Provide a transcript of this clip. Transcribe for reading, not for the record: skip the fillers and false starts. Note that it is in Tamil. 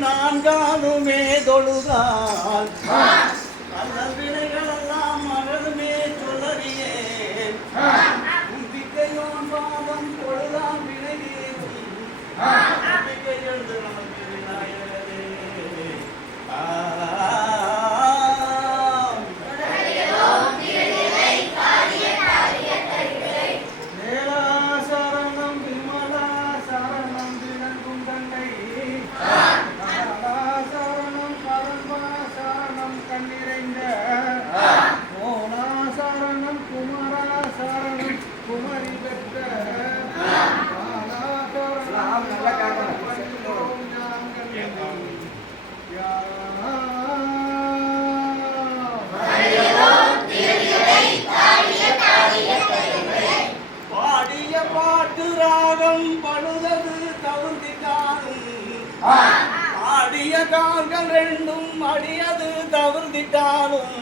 நான் காணுமே தொழுதால் நல்ல வினைகளெல்லாம் மகளுமே சொல்லறியேன் நம்பிக்கையோன் பாதம் பொழுதால் வினையேற்றி நம்பிக்கை எழுந்து நமக்கு விநாயகரே பாடிய பாட்டு ராகம் பழுதது தவிர்த்திட்டாலும் ஆடிய கால்கள் ரெண்டும் அடியது தவிர்த்திட்டாலும்